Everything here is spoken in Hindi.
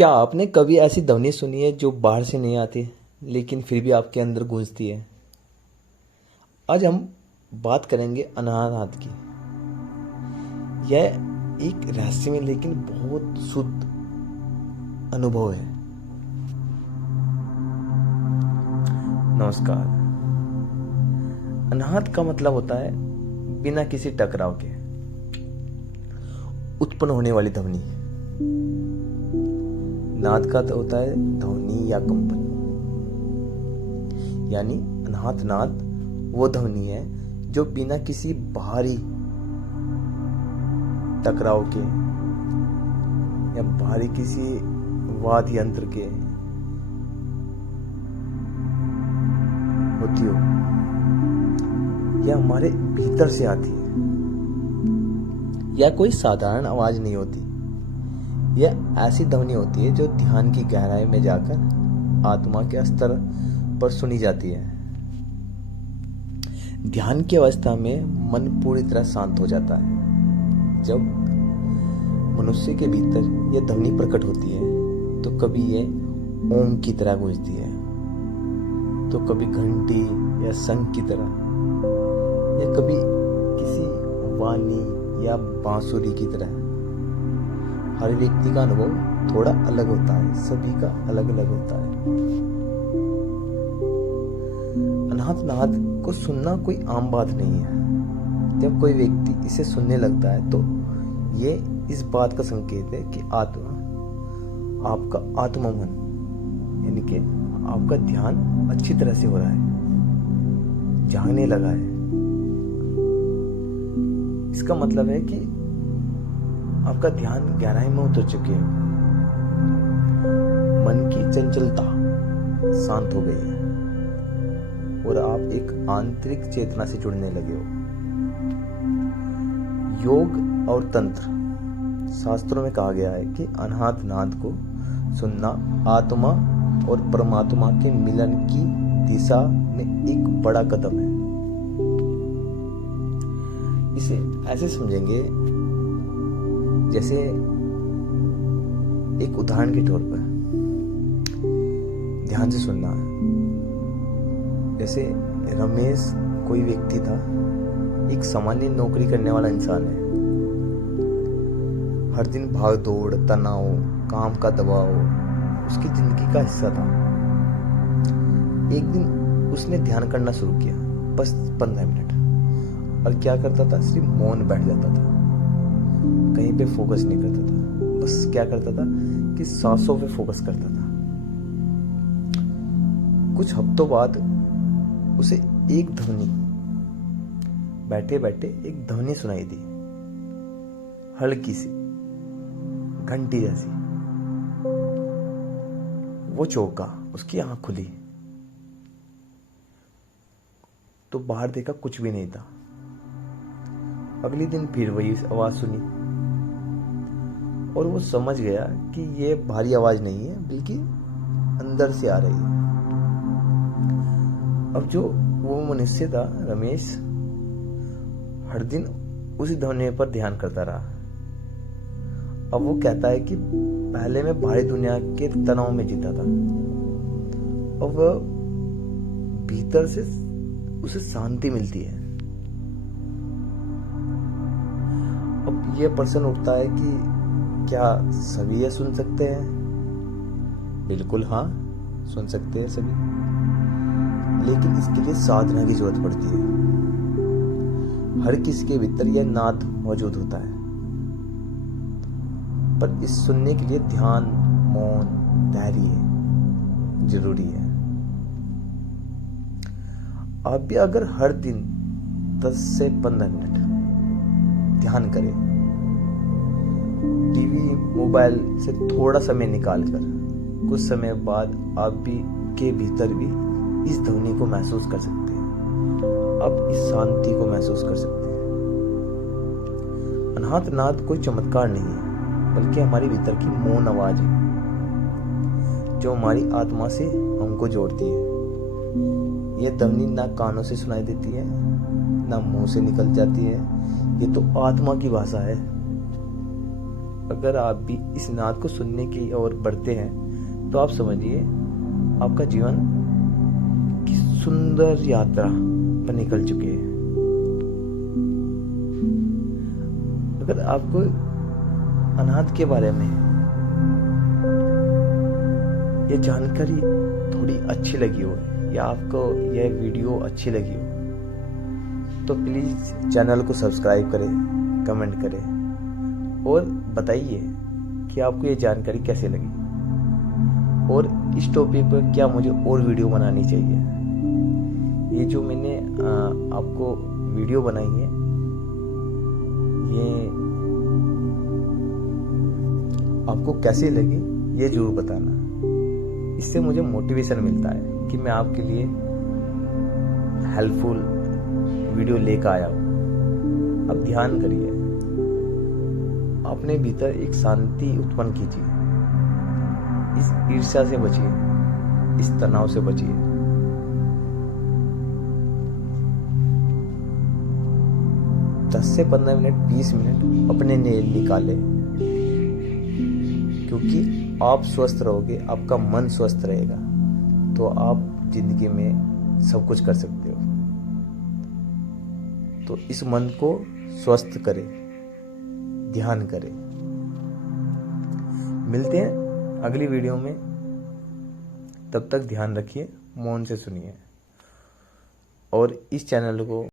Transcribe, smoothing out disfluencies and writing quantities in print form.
क्या आपने कभी ऐसी ध्वनि सुनी है जो बाहर से नहीं आती लेकिन फिर भी आपके अंदर गूंजती है? आज हम बात करेंगे अनाहत की। यह एक रहस्यमय लेकिन बहुत शुद्ध अनुभव है। नमस्कार। अनाहत का मतलब होता है बिना किसी टकराव के उत्पन्न होने वाली ध्वनि। नाद का तो होता है ध्वनि या कंपन, यानी अनाहत नाद वो ध्वनि है जो बिना किसी बाहरी टकराव के या बाहरी किसी वाद्य यंत्र के होती हो, यह हमारे भीतर से आती है। यह कोई साधारण आवाज नहीं होती। यह ऐसी ध्वनि होती है जो ध्यान की गहराई में जाकर आत्मा के स्तर पर सुनी जाती है। ध्यान की अवस्था में मन पूरी तरह शांत हो जाता है। जब मनुष्य के भीतर यह ध्वनि प्रकट होती है तो कभी यह ओम की तरह गूंजती है, तो कभी घंटी या शंख की तरह, या कभी किसी वाणी या बांसुरी की तरह। हर व्यक्ति का अनुभव थोड़ा अलग होता है, सभी का अलग अलग होता है। अनाहत नाद को सुनना कोई आम बात नहीं है। जब कोई व्यक्ति इसे सुनने लगता है तो ये इस बात का संकेत है कि आपका आत्मा मन, यानी कि आपका ध्यान अच्छी तरह से हो रहा है, जागने लगा है। इसका मतलब है कि आपका ध्यान गहराई में उतर चुके हो, मन की चंचलता शांत हो गई है और आप एक आंतरिक चेतना से जुड़ने लगे हो। योग और तंत्र शास्त्रों में कहा गया है कि अनाहत नाद को सुनना आत्मा और परमात्मा के मिलन की दिशा में एक बड़ा कदम है। इसे ऐसे समझेंगे जैसे एक उदाहरण के तौर पर ध्यान से सुनना। जैसे रमेश कोई व्यक्ति था, एक सामान्य नौकरी करने वाला इंसान है। हर दिन भाग दौड़, तनाव, काम का दबाव उसकी जिंदगी का हिस्सा था। एक दिन उसने ध्यान करना शुरू किया, बस 15 मिनट, और क्या करता था, सिर्फ मौन बैठ जाता था, कहीं पे फोकस नहीं करता था। बस क्या करता था कि सांसों पे फोकस करता था। कुछ हफ्तों बाद उसे एक ध्वनि, बैठे बैठे एक ध्वनि सुनाई दी, हल्की सी घंटी जैसी। वो चौंका, उसकी आंख खुली तो बाहर देखा, कुछ भी नहीं था। अगले दिन फिर वही आवाज सुनी और वो समझ गया कि ये भारी आवाज नहीं है, बल्कि अंदर से आ रही है। अब जो वो मनुष्य था रमेश, हर दिन उसी ध्वनि पर ध्यान करता रहा। अब वो कहता है कि पहले मैं भारी दुनिया के तनाव में जीता था, अब भीतर से उसे शांति मिलती है। अब ये प्रश्न उठता है कि क्या सभी ये सुन सकते हैं? बिल्कुल हाँ, सुन सकते हैं सभी, लेकिन इसके लिए साधना की जरूरत पड़ती है। हर किसी के भीतर यह नाद मौजूद होता है, पर इस सुनने के लिए ध्यान, मौन, धैर्य जरूरी है। आप भी अगर हर दिन 10 से 15 मिनट ध्यान करें, टीवी मोबाइल से थोड़ा समय निकालकर, कुछ समय बाद आप भी के भीतर भी इस ध्वनि को महसूस कर सकते हैं। आप इस शांति को महसूस कर सकते हैं। अनाहत नाद कोई चमत्कार नहीं है, बल्कि हमारे भीतर की मौन आवाज है जो हमारी आत्मा से हमको जोड़ती है। यह ध्वनि ना कानों से सुनाई देती है, ना मुंह से निकल जाती है। ये तो आत्मा की भाषा है। अगर आप भी इस नाद को सुनने की ओर बढ़ते हैं तो आप समझिए आपका जीवन की सुंदर यात्रा पर निकल चुके हैं। अगर आपको अनाथ के बारे में ये जानकारी थोड़ी अच्छी लगी हो या आपको यह वीडियो अच्छी लगी हो तो प्लीज़ चैनल को सब्सक्राइब करें, कमेंट करें और बताइए कि आपको ये जानकारी कैसे लगी और इस टॉपिक पर क्या मुझे और वीडियो बनानी चाहिए। ये जो मैंने आपको वीडियो बनाई है ये आपको कैसी लगी ये ज़रूर बताना। इससे मुझे मोटिवेशन मिलता है कि मैं आपके लिए हेल्पफुल वीडियो लेकर आया हूँ। अब ध्यान करिए, अपने भीतर एक शांति उत्पन्न कीजिए, इस ईर्ष्या से बचिए, इस तनाव से बचिए। दस से 15 मिनट 20 मिनट अपने लिए निकालें, क्योंकि आप स्वस्थ रहोगे, आपका मन स्वस्थ रहेगा तो आप जिंदगी में सब कुछ कर सकते हो। तो इस मन को स्वस्थ करें, ध्यान करें। मिलते हैं अगली वीडियो में, तब तक ध्यान रखिए, मौन से सुनिए और इस चैनल को